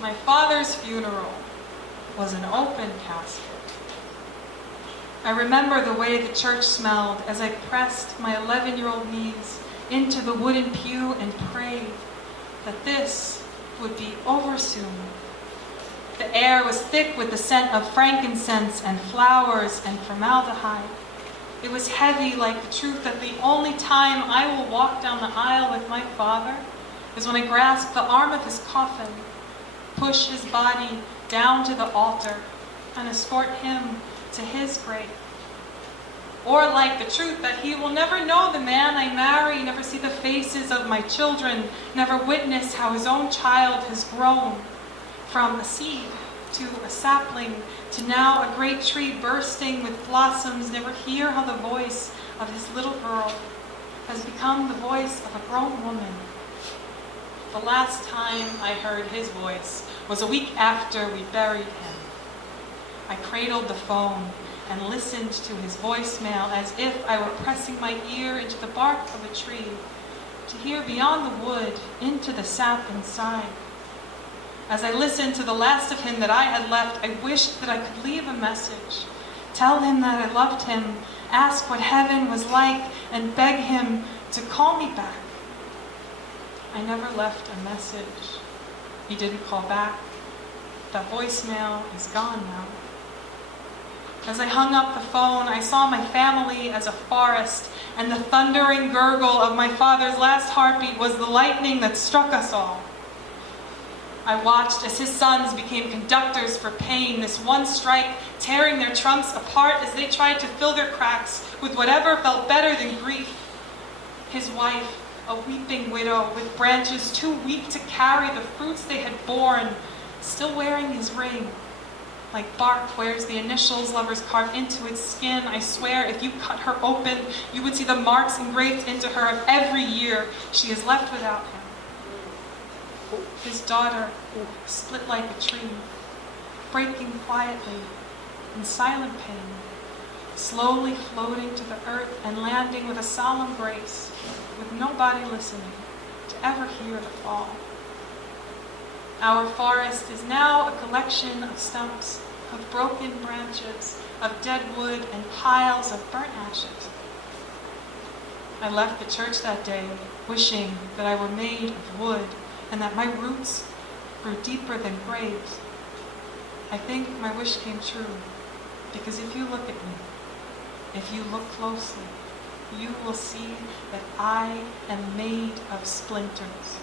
My father's funeral was an open casket. I remember the way the church smelled as I pressed my 11-year-old knees into the wooden pew and prayed that this would be over soon. The air was thick with the scent of frankincense and flowers and formaldehyde. It was heavy like the truth that the only time I will walk down the aisle with my father is when I grasp the arm of his coffin, push his body down to the altar, and escort him to his grave. Or like the truth that he will never know the man I marry, never see the faces of my children, never witness how his own child has grown from a seed to a sapling to now a great tree bursting with blossoms, never hear how the voice of his little girl has become the voice of a grown woman. The last time I heard his voice was a week after we buried him. I cradled the phone and listened to his voicemail as if I were pressing my ear into the bark of a tree to hear beyond the wood into the sap inside. As I listened to the last of him that I had left, I wished that I could leave a message, tell him that I loved him, ask what heaven was like, and beg him to call me back. I never left a message. He didn't call back. That voicemail is gone now. As I hung up the phone, I saw my family as a forest, and the thundering gurgle of my father's last heartbeat was the lightning that struck us all. I watched as his sons became conductors for pain, this one strike tearing their trunks apart as they tried to fill their cracks with whatever felt better than grief. His wife, a weeping widow with branches too weak to carry the fruits they had borne, still wearing his ring. Like bark wears the initials lovers carved into its skin. I swear if you cut her open, you would see the marks engraved into her of every year she is left without him. His daughter split like a tree, breaking quietly in silent pain, slowly floating to the earth and landing with a solemn grace, with nobody listening to ever hear the fall. Our forest is now a collection of stumps, of broken branches, of dead wood, and piles of burnt ashes. I left the church that day wishing that I were made of wood and that my roots grew deeper than graves. I think my wish came true, because if you look at me, if you look closely, you will see that I am made of splinters.